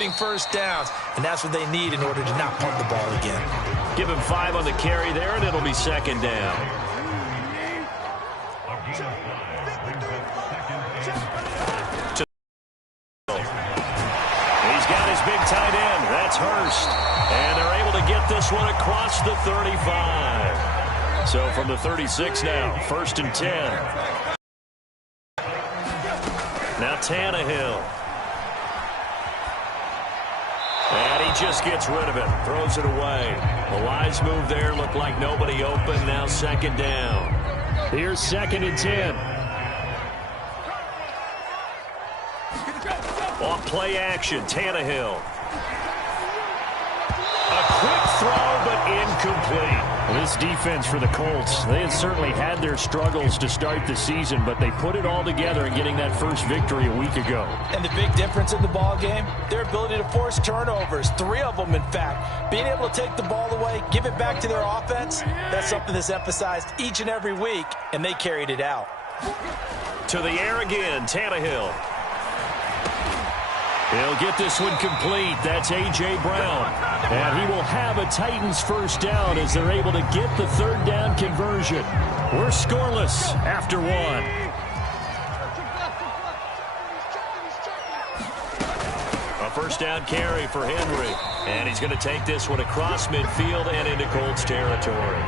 getting first downs, and that's what they need in order to not punt the ball again. Give him 5 on the carry there, and it'll be second down. He's got his big tight end. That's Hurst. And they're able to get this one across the 35. So from the 36 now, 1st and 10. Now Tannehill. And he just gets rid of it. Throws it away. The wise move there. Looked like nobody open. Now second down. Here's 2nd and 10. Off play action. Tannehill. A quick throw, but incomplete. Well, this defense for the Colts, they had certainly had their struggles to start the season, but they put it all together in getting that first victory a week ago. And the big difference in the ball game, their ability to force turnovers, 3 of them in fact. Being able to take the ball away, give it back to their offense, that's something that's emphasized each and every week, and they carried it out. To the air again, Tannehill. He'll get this one complete. That's A.J. Brown. And he will have a Titans first down as they're able to get the 3rd down conversion. We're scoreless after 1. A first down carry for Henry. And he's going to take this one across midfield and into Colts territory.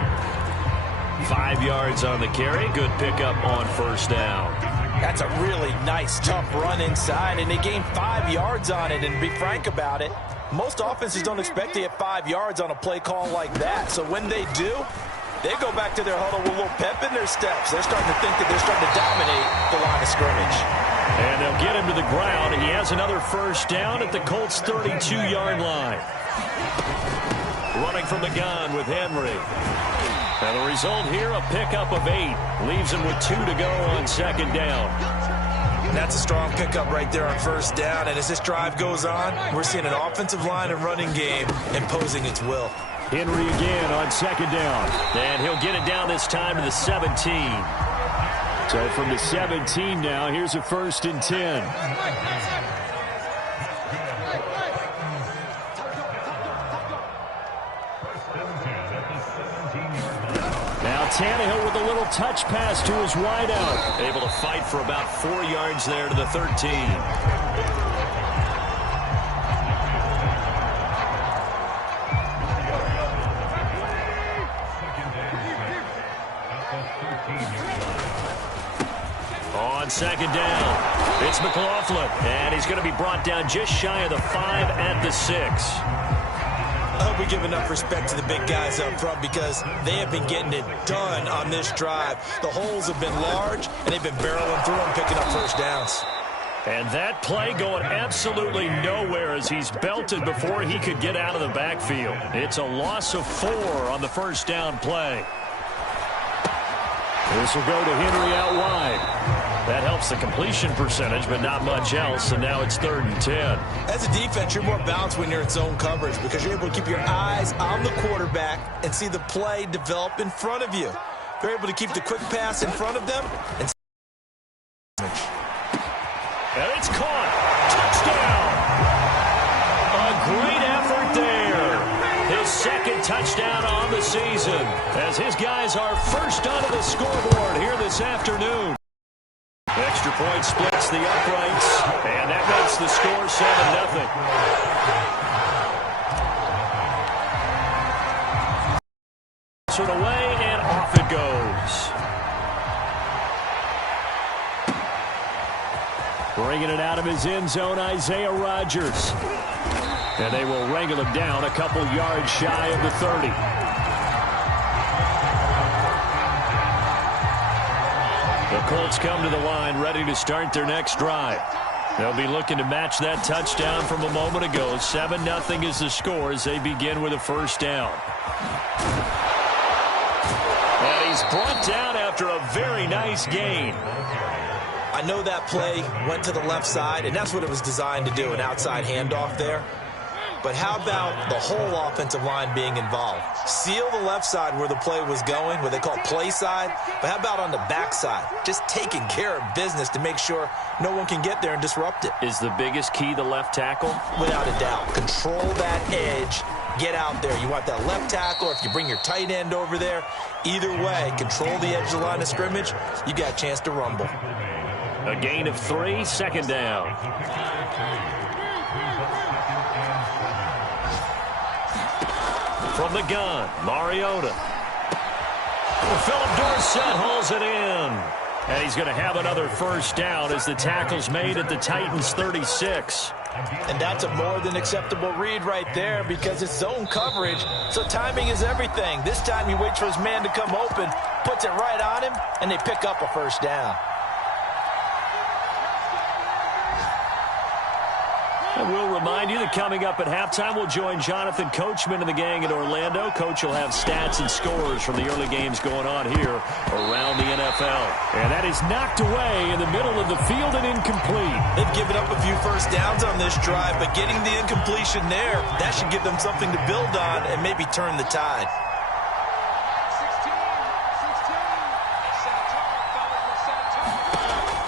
5 yards on the carry. Good pickup on first down. That's a really nice, tough run inside, and they gained 5 yards on it. And to be frank about it, most offenses don't expect to get 5 yards on a play call like that. So when they do, they go back to their huddle with a little pep in their steps. They're starting to think that they're starting to dominate the line of scrimmage. And they'll get him to the ground. He has another first down at the Colts' 32-yard line. Running from the gun with Henry. And the result here, a pickup of 8. Leaves him with 2 to go on second down. That's a strong pickup right there on first down. And as this drive goes on, we're seeing an offensive line and running game imposing its will. Henry again on second down. And he'll get it down this time to the 17. So from the 17 now, here's a 1st and 10. Tannehill with a little touch pass to his wideout. Able to fight for about 4 yards there to the 13. On second down, it's McLaughlin. And he's going to be brought down just shy of the 5 at the 6. I hope we give enough respect to the big guys up front because they have been getting it done on this drive. The holes have been large, and they've been barreling through them, picking up first downs. And that play going absolutely nowhere as he's belted before he could get out of the backfield. It's a loss of 4 on the first down play. This will go to Henry out wide. That helps the completion percentage, but not much else, and now it's 3rd and 10. As a defense, you're more balanced when you're in zone coverage because you're able to keep your eyes on the quarterback and see the play develop in front of you. They're able to keep the quick pass in front of them. And it's caught. Touchdown. A great effort there. His 2nd touchdown on the season as his guys are first onto the scoreboard here this afternoon. Extra point splits the uprights, and that makes the score 7-0. It away, and off it goes. Bringing it out of his end zone, Isaiah Rodgers. And they will wrangle him down a couple yards shy of the 30. The Colts come to the line ready to start their next drive. They'll be looking to match that touchdown from a moment ago. 7-0 is the score as they begin with a first down. And he's brought down after a very nice gain. I know that play went to the left side, and that's what it was designed to do, an outside handoff there. but how about the whole offensive line being involved? Seal the left side where the play was going, what they call play side, but how about on the back side? Just taking care of business to make sure no one can get there and disrupt it. Is the biggest key the left tackle? Without a doubt. Control that edge. Get out there. You want that left tackle, or if you bring your tight end over there, either way, control the edge of the line of scrimmage, you got a chance to rumble. A gain of 3, second down. From the gun, Mariota. Philip Dorsett hauls it in. And he's going to have another first down as the tackle's made at the Titans' 36. And that's a more than acceptable read right there because it's zone coverage, so timing is everything. This time he waits for his man to come open, puts it right on him, and they pick up a first down. And we'll remind you that coming up at halftime, we'll join Jonathan Coachman and the gang in Orlando. Coach will have stats and scores from the early games going on here around the NFL. And that is knocked away in the middle of the field and incomplete. They've given up a few first downs on this drive, but getting the incompletion there, that should give them something to build on and maybe turn the tide.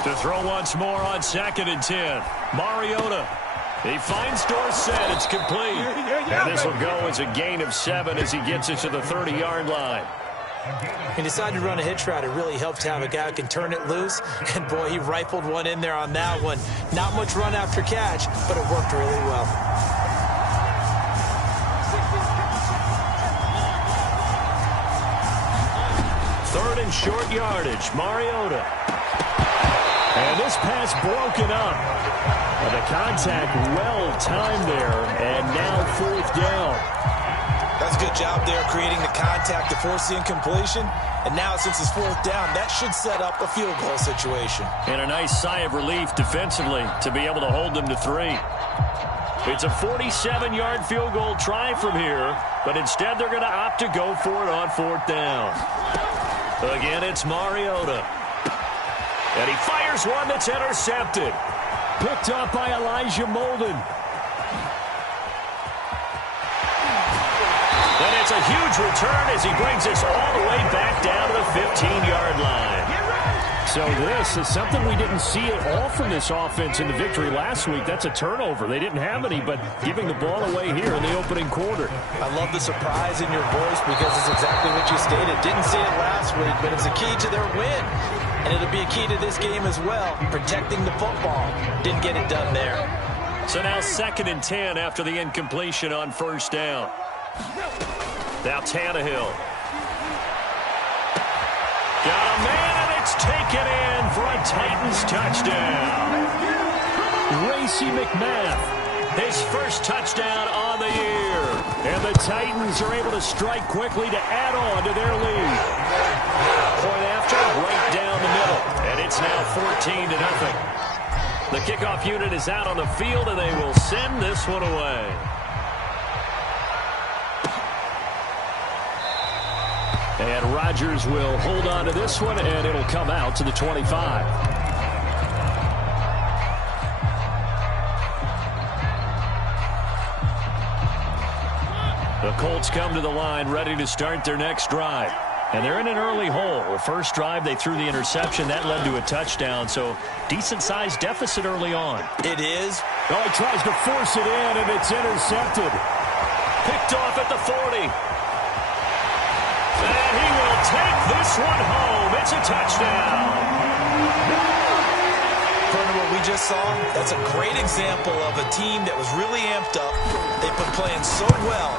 To throw once more on 2nd and 10. Mariota. He finds Dorsett. It's complete. And this will go as a gain of 7 as he gets it to the 30-yard line. He decided to run a hitch route. It really helps to have a guy who can turn it loose. And, boy, he rifled one in there on that one. Not much run after catch, but it worked really well. Third and short yardage. Mariota. And this pass broken up. And the contact well-timed there. And now 4th down. That's a good job there creating the contact to force the incompletion. And now since it's 4th down, that should set up a field goal situation. And a nice sigh of relief defensively to be able to hold them to 3. It's a 47-yard field goal try from here. But instead they're going to opt to go for it on 4th down. Again, it's Mariota. And he fires one that's intercepted. Picked up by Elijah Molden. And it's a huge return as he brings us all the way back down to the 15-yard line. So this is something we didn't see at all from this offense in the victory last week. That's a turnover. They didn't have any, but giving the ball away here in the opening quarter. I love the surprise in your voice because it's exactly what you stated. Didn't see it last week, but it's a key to their win. And it'll be a key to this game as well, protecting the football. Didn't get it done there. So now 2nd and 10 after the incompletion on 1st down. Now Tannehill. Got a man, and it's taken in for a Titans touchdown. Racey McMath, his first touchdown on the year. And the Titans are able to strike quickly to add on to their lead. Point after, right down the middle. And it's now 14-0. The kickoff unit is out on the field, and they will send this one away. And Rodgers will hold on to this one, and it'll come out to the 25. The Colts come to the line ready to start their next drive. And they're in an early hole. The first drive, they threw the interception. That led to a touchdown, so decent-sized deficit early on. It is. Oh, he tries to force it in, and it's intercepted. Picked off at the 40. And he will take this one home. It's a touchdown. From what we just saw, that's a great example of a team that was really amped up. They've been playing so well,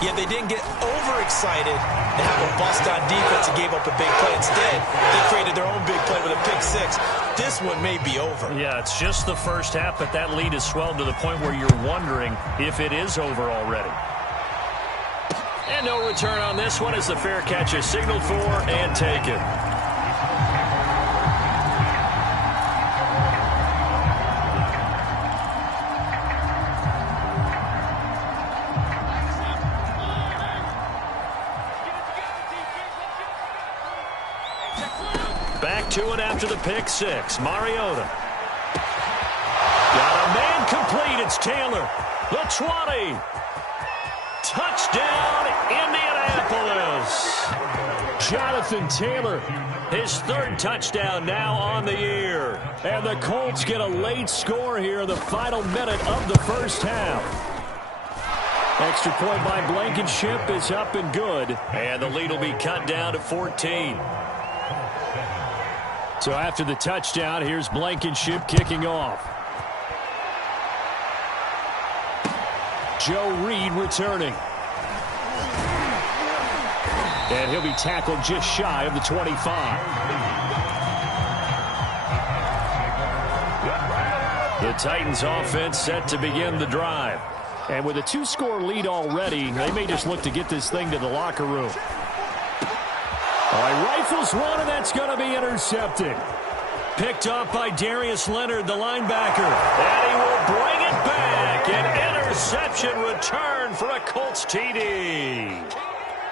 yet they didn't get overexcited and have a bust on defense and gave up a big play. Instead, they created their own big play with a pick 6. This one may be over. Yeah, it's just the first half, but that lead has swelled to the point where you're wondering if it is over already. And no return on this one as the fair catch is signaled for and taken. Back to it after the pick 6. Mariota. Got a man complete. complete. It's Taylor. The 20. Touchdown, Indianapolis. Jonathan Taylor, his third touchdown now on the year. And the Colts get a late score here in the final minute of the first half. Extra point by Blankenship is up and good. And the lead will be cut down to 14. So after the touchdown, here's Blankenship kicking off. Joe Reed returning. And he'll be tackled just shy of the 25. The Titans offense set to begin the drive. And with a 2-score lead already, they may just look to get this thing to the locker room. All right, rifles one, and that's going to be intercepted. Picked off by Darius Leonard, the linebacker. And he will bring it back. An interception return for a Colts TD.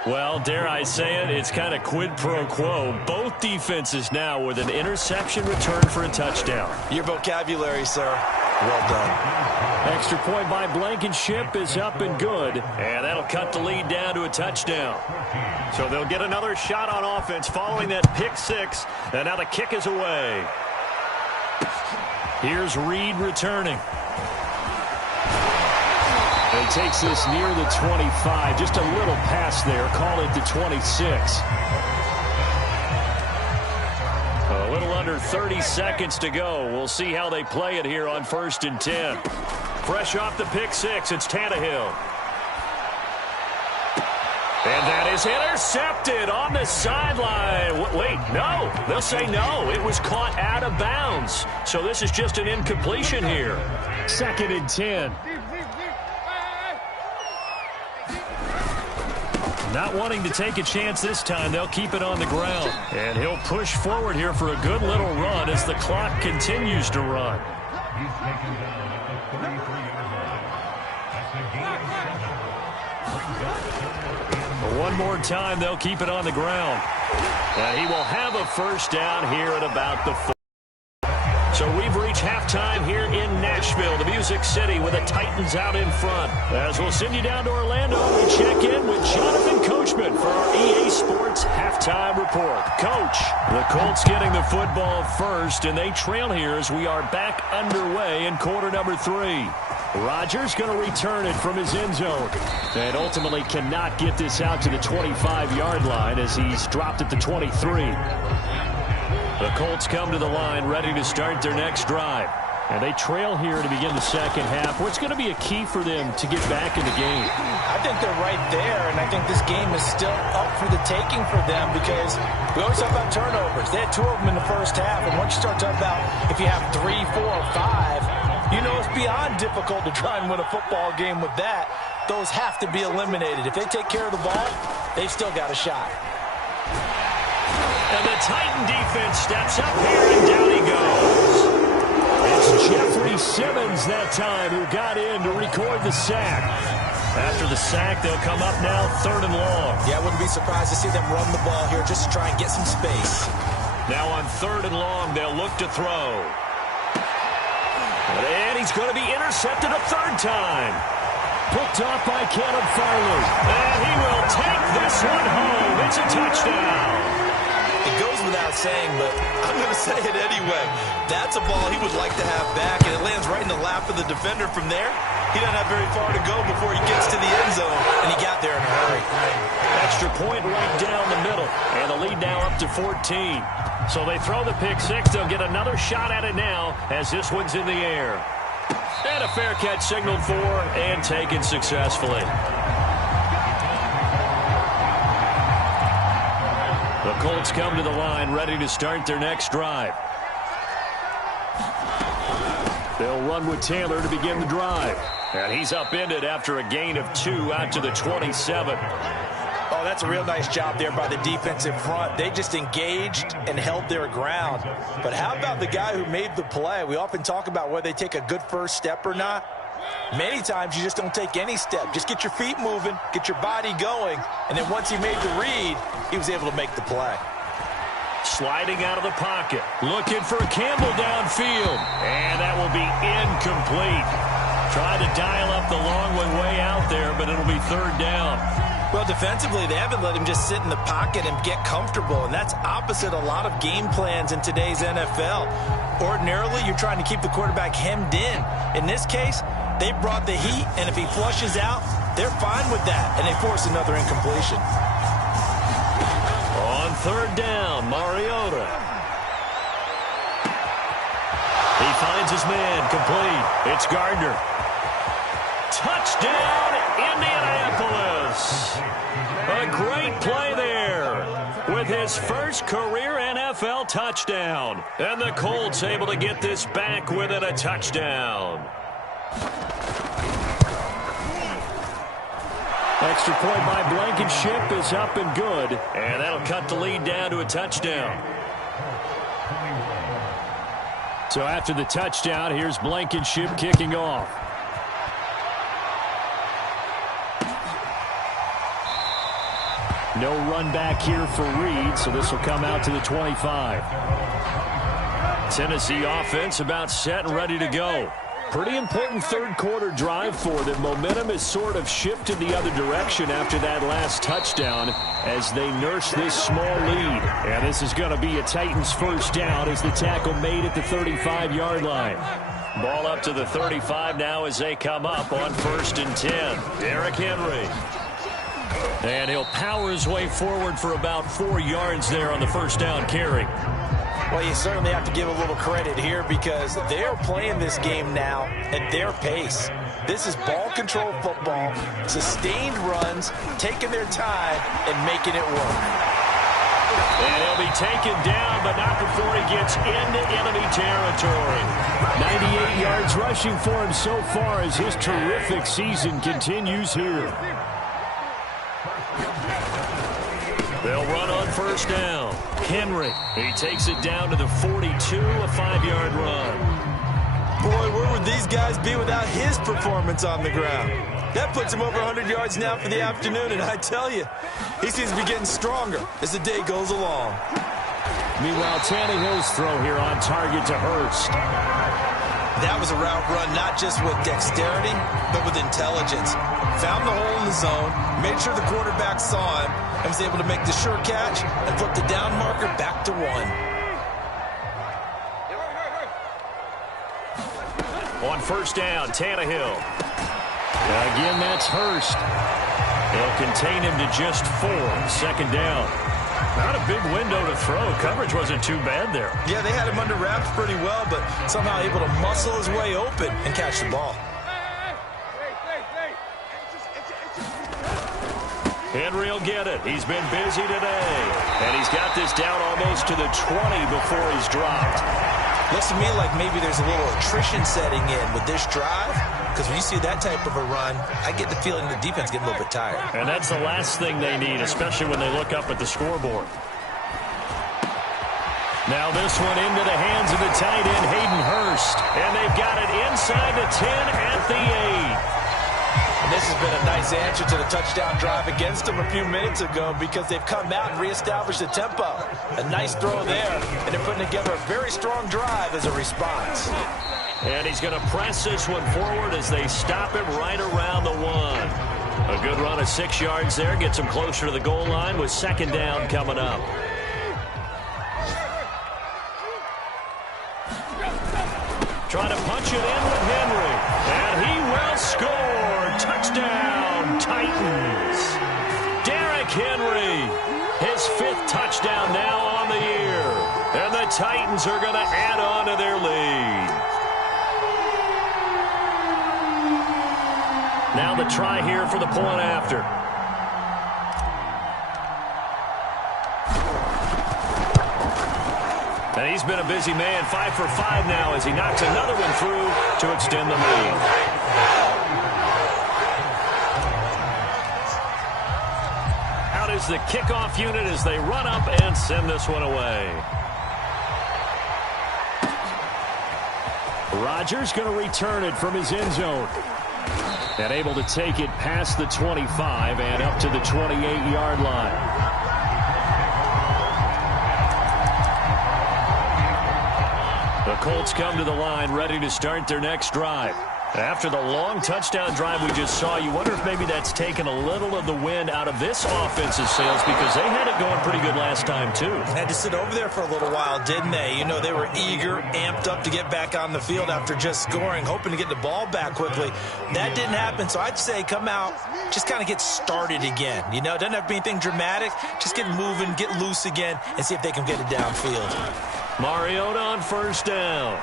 Well, dare I say it, it's kind of quid pro quo. Both defenses now with an interception return for a touchdown. Your vocabulary, sir. Well done. Extra point by Blankenship is up and good. And that'll cut the lead down to a touchdown. So they'll get another shot on offense following that pick six. And now the kick is away. Here's Reed returning. And he takes this near the 25. Just a little pass there. Call it the 26. A little under 30 seconds to go. We'll see how they play it here on 1st and 10. Fresh off the pick six, it's Tannehill. And that is intercepted on the sideline. Wait, no. They'll say no. It was caught out of bounds. So this is just an incompletion here. 2nd and 10. Not wanting to take a chance this time, they'll keep it on the ground. And he'll push forward here for a good little run as the clock continues to run. One more time, they'll keep it on the ground. And he will have a first down here at about the 4. So we've reached halftime here in Nashville, the Music City, with the Titans out in front. As we'll send you down to Orlando, we check in with Jonathan Coachman for our EA Sports Halftime Report. Coach, the Colts getting the football first, and they trail here as we are back underway in quarter number 3. Rodgers going to return it from his end zone. And ultimately cannot get this out to the 25-yard line as he's dropped at the 23. The Colts come to the line ready to start their next drive. And they trail here to begin the second half. What's going to be a key for them to get back in the game? I think they're right there, and I think this game is still up for the taking for them because we always talk about turnovers. They had 2 of them in the first half, and once you start talking about if you have 3, 4, or 5, you know it's beyond difficult to try and win a football game with that. Those have to be eliminated. If they take care of the ball, they've still got a shot. And the Titan defense steps up here, and down he goes. It's Jeffrey Simmons that time who got in to record the sack. After the sack, they'll come up now 3rd and long. Yeah, I wouldn't be surprised to see them run the ball here just to try and get some space. Now on 3rd and long, they'll look to throw. And he's going to be intercepted a 3rd time. Picked off by Caleb Farley. And he will take this one home. It's a touchdown. It goes without saying, but I'm going to say it anyway. That's a ball he would like to have back, and it lands right in the lap of the defender from there. He doesn't have very far to go before he gets to the end zone, and he got there in a hurry. Extra point right down the middle, and the lead now up to 14. So they throw the pick six. They'll get another shot at it now as this one's in the air. And a fair catch signaled for and taken successfully. The Colts come to the line ready to start their next drive. They'll run with Taylor to begin the drive. And he's upended after a gain of 2 out to the 27. Oh, that's a real nice job there by the defensive front. They just engaged and held their ground. But how about the guy who made the play? We often talk about whether they take a good first step or not. Many times you just don't take any step. Just get your feet moving, get your body going, and then once he made the read, he was able to make the play. Sliding out of the pocket, looking for Campbell downfield, and that will be incomplete. Tried to dial up the long way out there, but it'll be third down. Well, defensively, they haven't let him just sit in the pocket and get comfortable, and that's opposite a lot of game plans in today's NFL. Ordinarily, you're trying to keep the quarterback hemmed in. In this case, they brought the heat, and if he flushes out, they're fine with that, and they force another incompletion. On third down, Mariota. He finds his man, complete. It's Gardner. Touchdown, Indianapolis. A great play there with his first career NFL touchdown. And the Colts able to get this back within a touchdown. Extra point by Blankenship is up and good. And that'll cut the lead down to a touchdown. So after the touchdown, here's Blankenship kicking off. No run back here for Reed, so this will come out to the 25. Tennessee offense about set and ready to go. Pretty important third quarter drive for them. Momentum has sort of shifted the other direction after that last touchdown as they nurse this small lead. And this is going to be a Titans first down as the tackle made at the 35-yard line. Ball up to the 35 now as they come up on 1st and 10. Derrick Henry. And he'll power his way forward for about 4 yards there on the first down carry. Well, you certainly have to give a little credit here because they're playing this game now at their pace. This is ball control football, sustained runs, taking their time and making it work. And he'll be taken down, but not before he gets into enemy territory. 98 yards rushing for him so far as his terrific season continues here. They'll run on first down. Henry, he takes it down to the 42, a 5-yard run. Boy, where would these guys be without his performance on the ground? That puts him over 100 yards now for the afternoon, and I tell you, he seems to be getting stronger as the day goes along. Meanwhile, Tannehill's throw here on target to Hurst. That was a route run not just with dexterity, but with intelligence. Found the hole in the zone, made sure the quarterback saw him, and was able to make the sure catch and flip the down marker back to 1. On first down, Tannehill. Again, that's Hurst. They'll contain him to just 4. Second down. Not a big window to throw. Coverage wasn't too bad there. Yeah, they had him under wraps pretty well, but somehow able to muscle his way open and catch the ball. Henry will get it. He's been busy today. And he's got this down almost to the 20 before he's dropped. Looks to me like maybe there's a little attrition setting in with this drive. Because when you see that type of a run, I get the feeling the defense getting a little bit tired. And that's the last thing they need, especially when they look up at the scoreboard. Now this one into the hands of the tight end, Hayden Hurst. And they've got it inside the 10 at the 8. And this has been a nice answer to the touchdown drive against them a few minutes ago because they've come out and reestablished the tempo. A nice throw there, and they're putting together a very strong drive as a response. And he's going to press this one forward as they stop him right around the 1. A good run of 6 yards there gets him closer to the goal line with second down coming up. Trying to punch it in with Henry. And he will score. Touchdown, Titans. Derrick Henry, his 5th touchdown now on the year. And the Titans are going to add on to their lead. Now the try here for the point after. And he's been a busy man, 5 for 5 now as he knocks another one through to extend the lead. Out is the kickoff unit as they run up and send this one away. Rodgers going to return it from his end zone. And able to take it past the 25 and up to the 28-yard line. The Colts come to the line ready to start their next drive. After the long touchdown drive we just saw, you wonder if maybe that's taken a little of the wind out of this offense's sails because they had it going pretty good last time, too. Had to sit over there for a little while, didn't they? You know, they were eager, amped up to get back on the field after just scoring, hoping to get the ball back quickly. That didn't happen, so I'd say come out, just kind of get started again. You know, it doesn't have to be anything dramatic. Just get moving, get loose again, and see if they can get it downfield. Mariota on first down.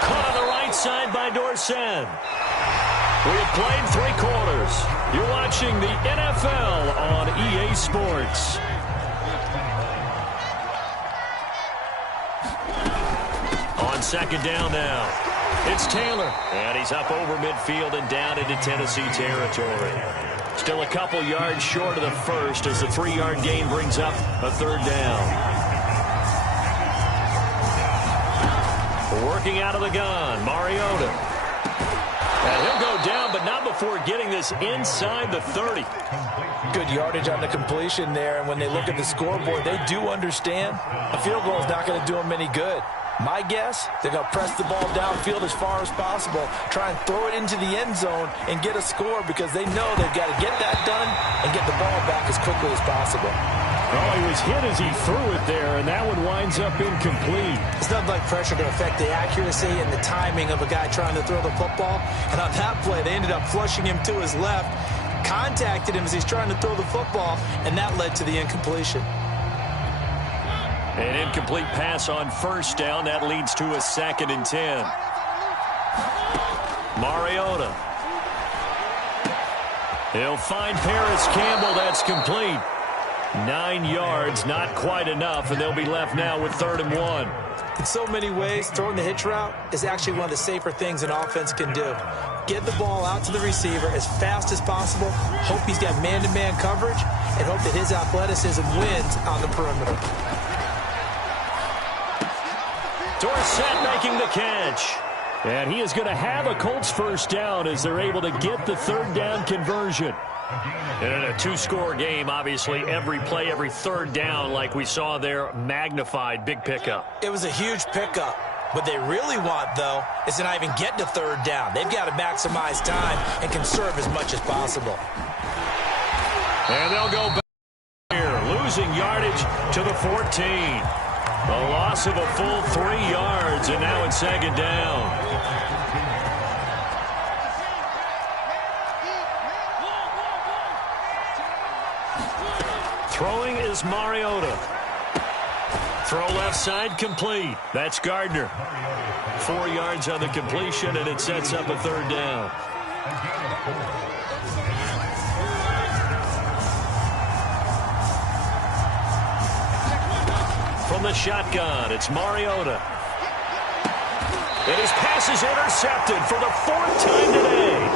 Caught on the right side by Dorsett. We have played 3 quarters. You're watching the NFL on EA Sports. On second down now. It's Taylor. And he's up over midfield and down into Tennessee territory. Still a couple yards short of the first as the 3-yard gain brings up a third down. Working out of the gun, Mariota. And he'll go down, but not before getting this inside the 30. Good yardage on the completion there, and when they look at the scoreboard, they do understand a field goal is not going to do them any good. My guess, they're going to press the ball downfield as far as possible, try and throw it into the end zone and get a score because they know they've got to get that done and get the ball back as quickly as possible. Oh, he was hit as he threw it there, and that one winds up incomplete. It's not like pressure to affect the accuracy and the timing of a guy trying to throw the football. And on that play, they ended up flushing him to his left, contacted him as he's trying to throw the football, and that led to the incompletion. An incomplete pass on first down. That leads to a 2nd and 10. Mariota. He'll find Paris Campbell. That's complete. 9 yards, not quite enough, and they'll be left now with 3rd and 1. In so many ways, throwing the hitch route is actually one of the safer things an offense can do. Get the ball out to the receiver as fast as possible, hope he's got man-to-man coverage, and hope that his athleticism wins on the perimeter. Dorsett making the catch. And he is going to have a Colts first down as they're able to get the 3rd down conversion. And in a 2-score game, obviously, every play, every 3rd down, like we saw there, magnified. Big pickup. It was a huge pickup. What they really want, though, is to not even get to 3rd down. They've got to maximize time and conserve as much as possible. And they'll go back here, losing yardage to the 14. A loss of a full 3 yards, and now it's 2nd down. Throwing is Mariota. Throw left side complete. That's Gardner. 4 yards on the completion, and it sets up a 3rd down. From the shotgun, it's Mariota. And his pass is intercepted for the 4th time today.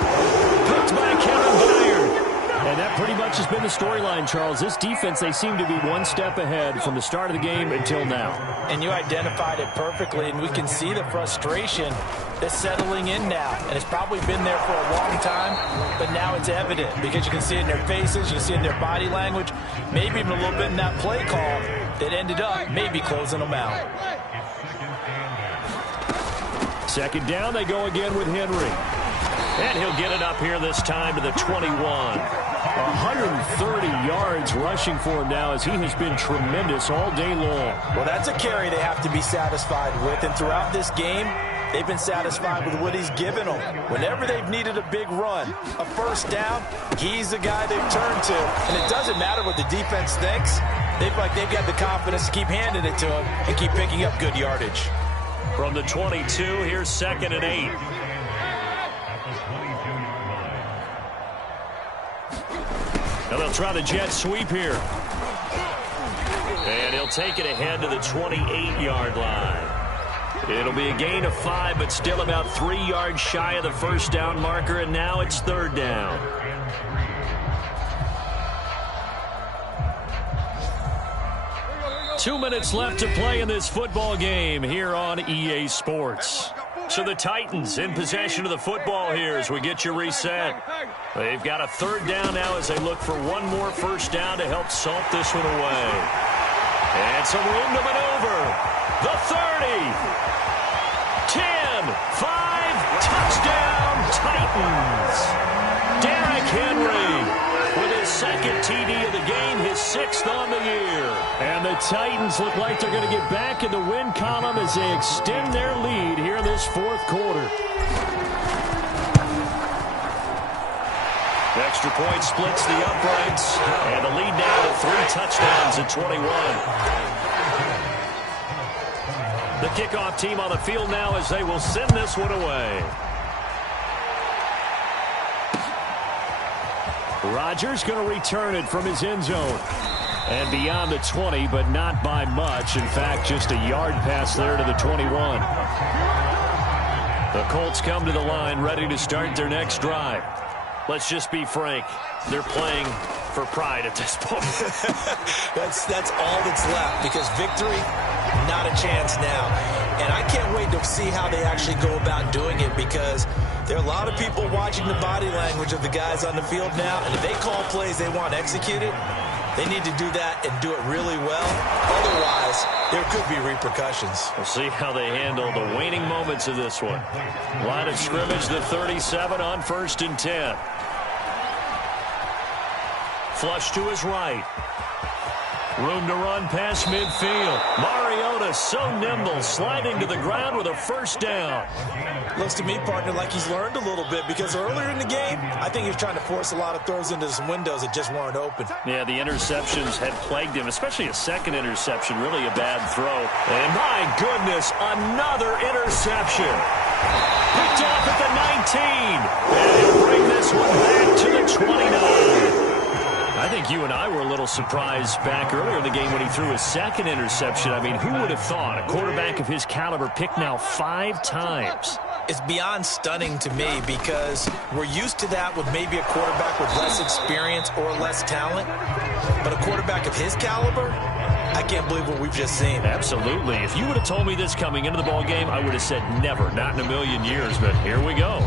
Picked by Kevin Byard. And that pretty much has been the storyline, Charles. This defense, they seem to be one step ahead from the start of the game until now. And you identified it perfectly, and we can see the frustration that's settling in now. And it's probably been there for a long time, but now it's evident because you can see it in their faces, you can see it in their body language, maybe even a little bit in that play call that ended up maybe closing them out. 2nd down, they go again with Henry. And he'll get it up here this time to the 21. 130 yards rushing for him now as he has been tremendous all day long. Well, that's a carry they have to be satisfied with. And throughout this game, they've been satisfied with what he's given them. Whenever they've needed a big run, a first down, he's the guy they've turned to. And it doesn't matter what the defense thinks. They've got the confidence to keep handing it to him and keep picking up good yardage. From the 22, here's 2nd and 8. Now they'll try the jet sweep here. And he'll take it ahead to the 28-yard line. It'll be a gain of 5, but still about 3 yards shy of the first down marker, and now it's 3rd down. Two minutes left to play in this football game here on EA Sports. So the Titans in possession of the football here as we get you reset. They've got a 3rd down now as they look for one more first down to help salt this one away. And some room to maneuver. The 30, 10, 5, Touchdown, Titans. Derrick Henry with his second TD of the game, his 6th on the year. And the Titans look like they're going to get back in the win column as they extend their lead here in this 4th quarter. The extra point splits the uprights, and the lead now to 3 touchdowns at 21. The kickoff team on the field now as they will send this one away. Rodgers going to return it from his end zone. And beyond the 20, but not by much. In fact, just a yard pass there to the 21. The Colts come to the line ready to start their next drive. Let's just be frank. They're playing for pride at this point. That's all that's left, because victory, not a chance now. And I can't wait to see how they actually go about doing it, because there are a lot of people watching the body language of the guys on the field now, and if they call plays they want executed, they need to do that and do it really well. Otherwise, there could be repercussions. We'll see how they handle the waning moments of this one. Line of scrimmage, the 37 on 1st and 10. Flush to his right. Room to run past midfield. Mariota so nimble, sliding to the ground with a 1st down. Looks to me, partner, like he's learned a little bit, because earlier in the game, I think he was trying to force a lot of throws into some windows that just weren't open. Yeah, the interceptions had plagued him, especially a second interception, really a bad throw. And my goodness, another interception. Picked off at the 19. And he'll bring this one back to the 29. I think you and I were a little surprised back earlier in the game when he threw his second interception. I mean, who would have thought a quarterback of his caliber picked now 5 times? It's beyond stunning to me, because we're used to that with maybe a quarterback with less experience or less talent. But a quarterback of his caliber, I can't believe what we've just seen. Absolutely. If you would have told me this coming into the ball game, I would have said never, not in a million years. But here we go.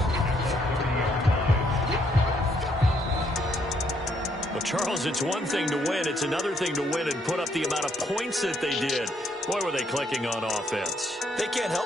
Well, Charles, it's one thing to win. It's another thing to win and put up the amount of points that they did. Boy, were they clicking on offense. They can't help